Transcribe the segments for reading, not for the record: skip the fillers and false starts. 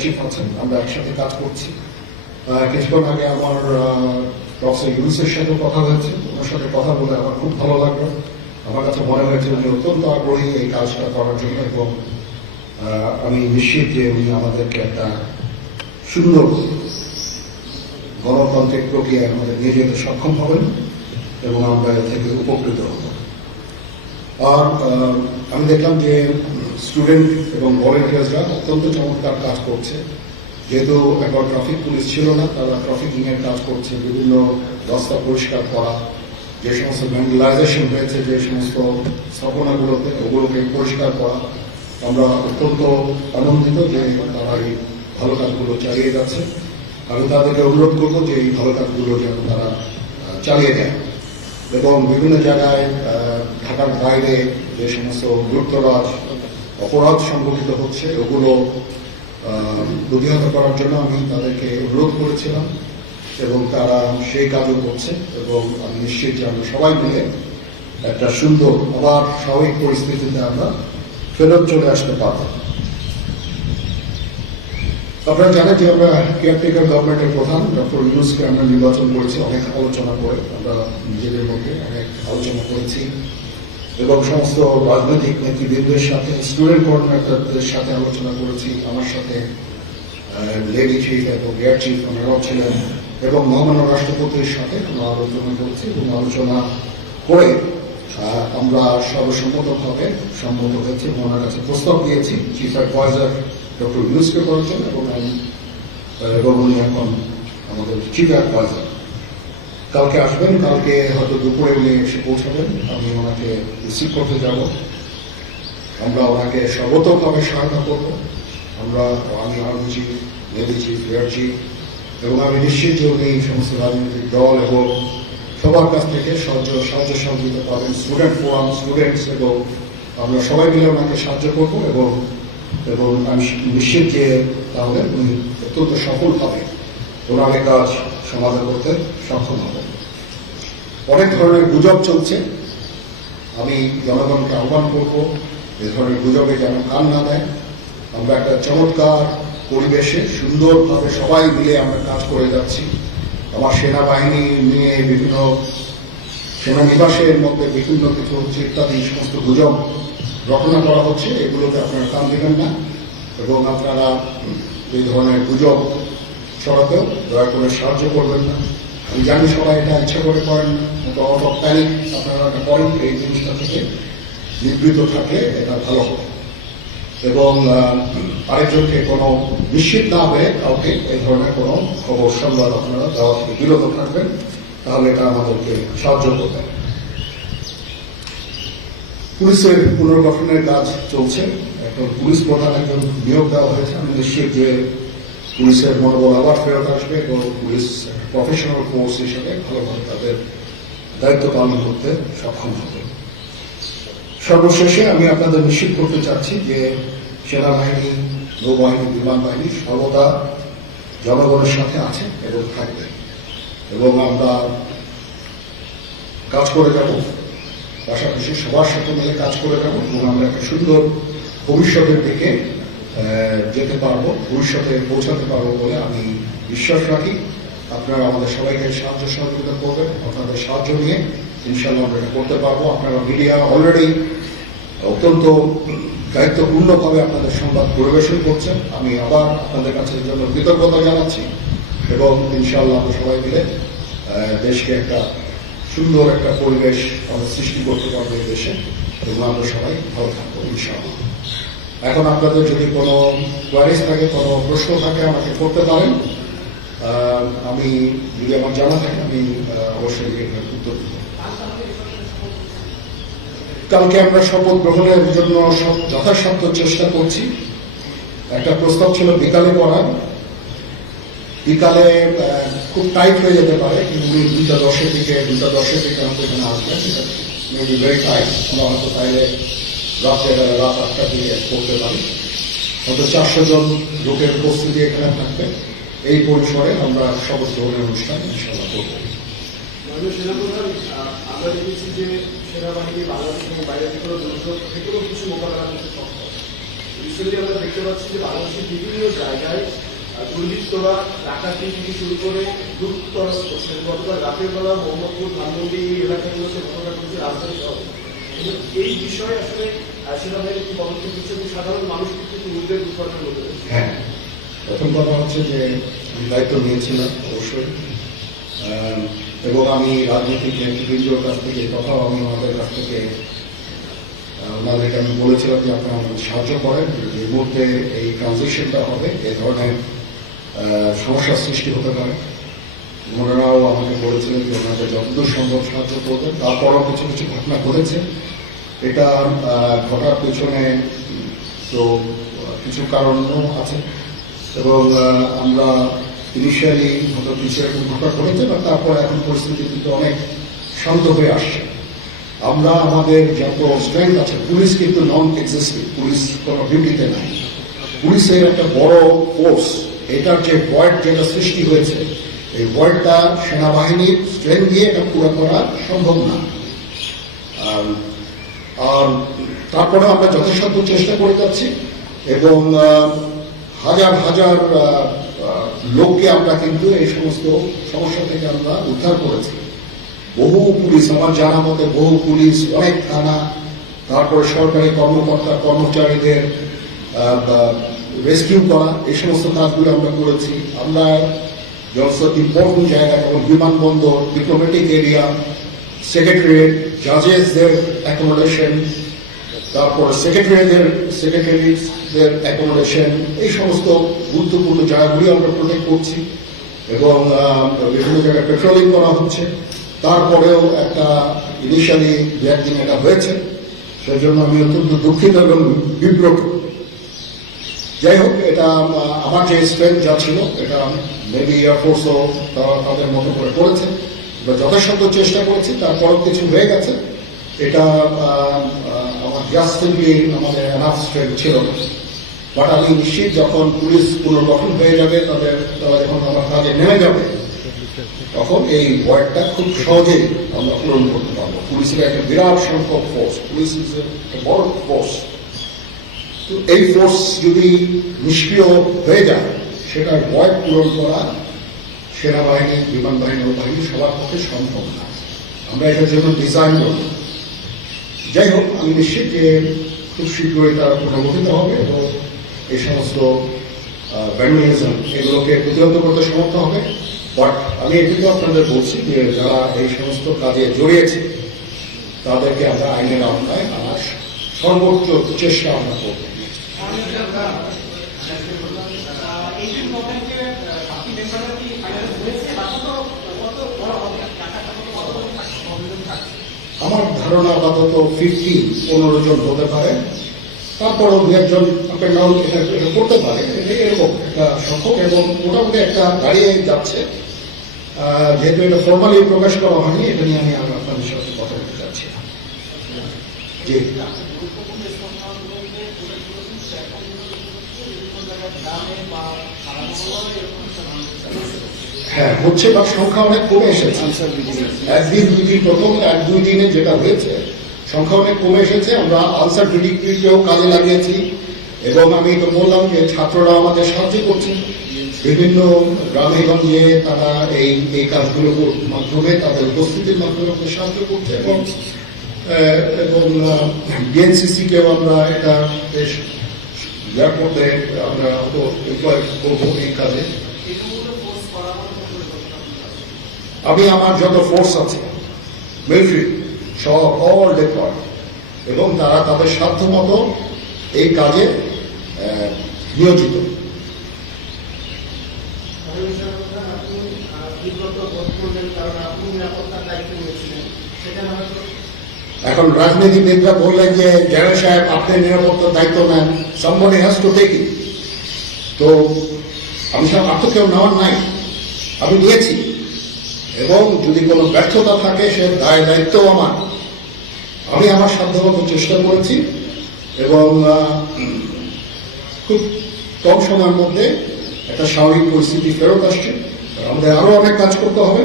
Chief আছেন, আমরা একসাথে কাজ করছি। কিছুক্ষণ আগে আমার প্রফেসর ইউনুসের সাথে কথা হয়েছে, ওনার সাথে কথা বলে আমার খুব ভালো লাগলো। আমার কাছে মনে হয়েছে উনি অত্যন্ত আগ্রহী এই কাজটা করার জন্য, এবং আমি নিশ্চিত যে উনি আমাদেরকে একটা সুন্দর গণতান্ত্রিক প্রক্রিয়ায় আমাদের নিয়ে যেতে সক্ষম হবেন এবং আমরা এর থেকে উপকৃত হব। আর আমি দেখলাম যে স্টুডেন্ট এবং ভলেন্টিয়ার্সরা অত্যন্ত চমৎকার কাজ করছে। যেহেতু এখন ট্রাফিক পুলিশ ছিল না, তারা ট্রাফিকিং এর কাজ করছে, বিভিন্ন রাস্তা পরিষ্কার করা, যে সমস্ত ভ্যান্ডালাইজেশন হয়েছে যে সমস্ত স্থাপনাগুলোতে, ওগুলোকে পরিষ্কার করা। আমরা অত্যন্ত আনন্দিত যে তারা এই ভালো কাজগুলো চালিয়ে যাচ্ছে। আমি তাদেরকে অনুরোধ করবো যে এই ভালো কাজগুলো যেন তারা চালিয়ে দেয়, এবং বিভিন্ন জায়গায় ঢাকার বাইরে যে সমস্ত লুটতরাজ অপরাধ সংঘটিত হচ্ছে ওগুলো প্রতিহত করার জন্য আমি তাদেরকে অনুরোধ করেছিলাম, এবং তারা সেই কাজও করছে। এবং আমি নিশ্চিত যে আমরা সবাই মিলে একটা সুন্দর আবার স্বাভাবিক পরিস্থিতিতে আমরা ফেরত চলে আসতে পারব। আপনারা জানেন যে আমরা কেয়ারটেকার গভর্নমেন্টের প্রধান ডক্টর ইউনুসকে আমরা নির্বাচন করেছি অনেক আলোচনা করে, আমরা নিজেদের মধ্যে অনেক আলোচনা করেছি, এবং সমস্ত রাজনৈতিক নেতৃবৃন্দের সাথে, স্টুডেন্ট কোঅর্ডিনেটরদের সাথে আলোচনা করেছি। আমার সাথে লেডি চিফ এবং এয়ার চিফ ওনারাও ছিলেন, এবং মহামান্য রাষ্ট্রপতির সাথে আমরা আলোচনা করেছি, এবং আলোচনা করে আমরা সর্বসম্মতভাবে সম্মত হয়েছি এবং ওনার কাছে প্রস্তাব দিয়েছি চিফ অ্যাডভাইজার ডক্টর ইউনুসকে করার জন্য, এবং উনি এখন আমাদের চিফ অ্যাডভাইজার। কালকে আসবেন, কালকে হয়তো দুপুরে উনি এসে পৌঁছাবেন, আমি ওনাকে রিসিভ করতে যাব। আমরা ওনাকে সর্বতভাবে সহায়তা করব। আমি army chief, navy chief, air chief, এবং আমি নিশ্চিত যে উনি সমস্ত রাজনৈতিক দল এবং সবার কাছ থেকে সাহায্য সহযোগিতা পাবেন, স্টুডেন্ট ফোরাম, স্টুডেন্টস, এবং আমরা সবাই মিলে ওনাকে সাহায্য করব, এবং আমি নিশ্চিত যে তাহলে উনি অত্যন্ত সফলভাবে ওনার কাজ সমাধান করতে সক্ষম হবে। অনেক ধরনের গুজব চলছে, আমি জনগণকে আহ্বান করব এ ধরনের গুজবে যেন কান না দেয়। আমরা একটা চমৎকার পরিবেশে সুন্দরভাবে সবাই মিলে আমরা কাজ করে যাচ্ছি। আমার সেনাবাহিনী নিয়ে বিভিন্ন সেনানিবাসের মধ্যে বিভিন্ন কিছু হচ্ছে ইত্যাদি সমস্ত গুজব রটনা করা হচ্ছে, এগুলোতে আপনারা কান দেবেন না, এবং আপনারা এই ধরনের গুজব ছড়াতেও দয়া করে সাহায্য করবেন না। আমি জানি সবাই এটা ইচ্ছা করে করেন, আউট অফ প্যানিক আপনারা এটা করেন, এই জিনিসটা থেকে নিবৃত থাকলে এটা ভালো হবে। এবং আরেকজনকে কোনো নিশ্চিত না হয়ে কাউকে এই ধরনের কোনো খবর সংবাদ আপনারা দেওয়া থেকে বিরত থাকবেন, তাহলে এটা আমাদেরকে সাহায্য করবে। পুলিশের পুনর্গঠনের কাজ চলছে, এখন পুলিশ প্রধান একজন নিয়োগ দেওয়া হয়েছে। আমি নিশ্চিত যে পুলিশের মনোবল আবার ফেরত আসবে, এবং পুলিশ প্রফেশনাল ফোর্স হিসেবে ভালোভাবে তাদের দায়িত্ব পালন করতে সক্ষম হবে। সর্বশেষে আমি আপনাদের নিশ্চিত করতে চাচ্ছি যে সেনাবাহিনী, নৌবাহিনী, বিমান বাহিনী সর্বদা জনগণের সাথে আছে এবং থাকবে, এবং আমরা কাজ করে যাব, পাশাপাশি সবার সাথে মিলে কাজ করে যাব, এবং আমরা একটা সুন্দর ভবিষ্যতের দিকে যেতে পারবো, ভবিষ্যতে পৌঁছাতে পারবো বলে আমি বিশ্বাস রাখি। আপনারা আমাদের সবাইকে সাহায্য সহযোগিতা করবেন, আপনাদের সাহায্য নিয়ে ইনশাআল্লাহ আমরা এটা করতে পারবো। আপনারা মিডিয়া অলরেডি অত্যন্ত দায়িত্বপূর্ণভাবে আপনাদের সংবাদ পরিবেশন করছেন, আমি আবার আপনাদের কাছে এর জন্য কৃতজ্ঞতা জানাচ্ছি, এবং ইনশাআল্লাহ আমরা সবাই মিলে দেশকে একটা সুন্দর একটা পরিবেশ আমরা সৃষ্টি করতে পারবো এই দেশে, এবং আমরা সবাই ভালো থাকবো ইনশাআল্লাহ। এখন আপনাদের যদি কোনো কোয়ারিজ থাকে, কোনো প্রশ্ন থাকে আমাকে করতে পারেন, আমি যদি আমার জানা থাকে আমি অবশ্যই উত্তর দিব। কালকে আমরা শপথ গ্রহণের জন্য যথাসাধ্য চেষ্টা করছি। একটা প্রস্তাব ছিল বিকালে করার, বিকালে খুব টাইট হয়ে যেতে পারে, কিন্তু 2:10 দিকে আমাদের এখানে আসবেন, মেবি ভেরি টাইট। আমরা হয়তো তাইলে রাত 8টার দিকে করতে পারি, হয়তো 400 জন লোকের উপস্থিতি এখানে থাকবে। এই পরিসরে আমরা শপথ গ্রহণের অনুষ্ঠান ইনশাআল্লাহ করব। আমরা দেখেছি যে সেনাবাহিনী বাংলাদেশ এবং বাইরে থেকে দুর্যোগ থেকেও কিছু মোকাবেলা করতে সক্ষম। রিসেন্টলি আমরা দেখতে পাচ্ছি যে বাংলাদেশের বিভিন্ন জায়গায় দুর্বৃত্তরা ডাকাতি থেকে শুরু করে লুটতরাজ করছে। গতকাল রাতের বেলা মোহাম্মদপুর ধানমন্ডি এই এলাকাগুলোতে ঘটনা ঘটেছে রাজধানী শহরে। এই বিষয়ে আসলে সেনাবাহিনী কি পদক্ষেপ নিচ্ছে এবং সাধারণ মানুষ কিন্তু উদ্বেগ উৎপাদন করতে পারছে। হ্যাঁ, প্রথম কথা হচ্ছে যে আমি দায়িত্ব নিয়েছিলাম অবশ্যই, এবং আমি রাজনৈতিক নেতৃবৃন্দর কাছ থেকে কথাও আমি ওনাদের কাছ থেকে ওনাদেরকে আমি বলেছিলাম যে আপনারা আমাদের সাহায্য করেন, এই মুহূর্তে এই ট্রানজিশনটা হবে, এ ধরনের সমস্যার সৃষ্টি হতে পারে। ওনারাও আমাকে বলেছিলেন যে ওনাদের যতদূর সম্ভব সাহায্য করবেন। তারপরও কিছু কিছু ঘটনা ঘটেছে। এটা ঘটার পেছনে তো কিছু কারণও আছে, এবং আমরা ইনিশিয়ালি হয়তো কিছু এরকম ঘটনা ঘটেছে, বা তারপরে এখন পরিস্থিতি কিন্তু অনেক শান্ত হয়ে আসছে। আমরা আমাদের যত স্ট্রেংথ আছে, পুলিশ কিন্তু নন এক্সিস্টিং, পুলিশ কোনো ডিউটিতে নাই। পুলিশের একটা বড় ফোর্স, এটার যে ভয়েড যেটা সৃষ্টি হয়েছে, এই ভয়েডটা সেনাবাহিনীর স্ট্রেংথ দিয়ে এটা পুরো করা সম্ভব না। আর তারপরে আমরা যথাসাধ্য চেষ্টা করে যাচ্ছি, এবং হাজার হাজার লোককে আমরা কিন্তু এই সমস্ত সমস্যা থেকে আমরা উদ্ধার করেছি। বহু পুলিশ, আমার জানা মতে বহু পুলিশ, অনেক থানা, তারপরে সরকারি কর্মকর্তা কর্মচারীদের রেস্কিউ করা, এই সমস্ত কাজগুলো আমরা করেছি। আমরা যত ইম্পর্টেন্ট জায়গা যেমন বিমানবন্দর, ডিপ্লোম্যাটিক এরিয়া, সেক্রেটারিয়েট, জাজেসদের অ্যাকোমোডেশন, তারপর সেক্রেটারিদের অ্যাকোমোডেশন, এই সমস্ত গুরুত্বপূর্ণ জায়গাগুলি আমরা প্রোটেক্ট করছি, এবং বিভিন্ন জায়গায় পেট্রোলিং করা হচ্ছে। তারপরেও একটা ইনিশিয়ালি দু একদিন এটা হয়েছে, সেই জন্য আমি অত্যন্ত দুঃখিত এবং বিব্রত। যাই হোক, এটা আমার যে স্ট্রেংথ যা ছিল, এটা মেবি এয়ারফোর্সও তারা তাদের মতো করে করেছে, আমরা যথাসাধ্য চেষ্টা করেছি। তারপরও কিছু হয়ে গেছে, এটা আমার জাস্টলি আমাদের এনাফ স্ট্রেংথ ছিল না। বাট আমি নিশ্চিত যখন পুলিশ পুনর্গঠন হয়ে যাবে, তারা যখন আমার কাজে নেমে যাবে, তখন এই ভয়েডটা খুব সহজেই আমরা পূরণ করতে পারবো। পুলিশের একটা বিরাট সংখ্যক ফোর্স, পুলিশ ইজ এ বড় ফোর্স। তো এই ফোর্স যদি নিষ্ক্রিয় হয়ে যায়, সেটার ভয়েড পূরণ করা সেনাবাহিনী, বিমান বাহিনী, নৌবাহিনী সবার পক্ষে সম্ভব না। আমরা এটার জন্য ডিজাইন করব। যাই হোক, আমি নিশ্চিত যে খুব শীঘ্রই তারা পুনর্গঠিত হবে, এবং এই সমস্ত ভ্যান্ডালিজম এগুলোকে প্রতিহত করতে সমর্থ হবে। বাট আমি এটুকু আপনাদের বলছি যে যারা এই সমস্ত কাজে জড়িয়েছে, তাদেরকে আমরা আইনের আওতায় আনার সর্বোচ্চ চেষ্টা আমরা করব। আমার ধারণা আপাতত 15 জন হতে পারে, তারপরও দু একজন এটা করতে পারে, এরকম একটা সংখ্যক, এবং মোটামুটি একটা দাঁড়িয়ে যাচ্ছে। যেহেতু এটা ফর্মালি প্রকাশ করা হয়নি, এটা নিয়ে আমি আপনাদের সাথে কথা বলতে চাচ্ছি। জি, হ্যাঁ হচ্ছে, বা সংখ্যা অনেক কমে এসেছে। একদিন দুই দিন, প্রথম এক দুই দিনে যেটা হয়েছে, সংখ্যা অনেক কমে এসেছে। আমরা আনসার ডিডিকেও কাজে লাগিয়েছি, এবং আমি তো বললাম যে ছাত্ররা আমাদের সাহায্য করছে বিভিন্ন গ্রামে গঞ্জে। তারা এই কাজগুলোর মাধ্যমে, তাদের উপস্থিতির মাধ্যমে আমাদের সাহায্য করছে, এবং বিএনসিসি কেও আমরা এটা বেশ করতে আমরা এমপ্লয় করবো এই কাজে। আমি আমার যত ফোর্স আছে মিলিটারি সব অল ডিপ্লয়েড, এবং তারা তাদের সাধ্য মতো এই কাজে নিয়োজিত। এখন রাজনীতিবিদরা বললেন যে জেনারেল সাহেব আপনি নিরাপত্তার দায়িত্ব নেন, somebody has to take it। তো আমি সব আর তো কেউ নেওয়ার নাই, আমি নিয়েছি, এবং যদি কোনো ব্যর্থতা থাকে সে দায়িত্ব আমার। আমি আমার সাধ্যমতো চেষ্টা করেছি, এবং খুব কম সময়ের মধ্যে একটা স্বাভাবিক পরিস্থিতি ফেরত আসছে। আমাদের আরো অনেক কাজ করতে হবে,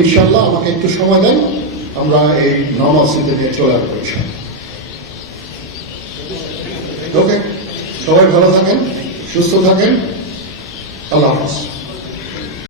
ইনশাল্লাহ। আমাকে একটু সময় দেন, আমরা এই নর্মাল স্থিতিতে চলে আসবো ইনশাল্লাহ। ওকে। সবাই ভালো থাকেন, সুস্থ থাকেন। আল্লাহ হাফিজ।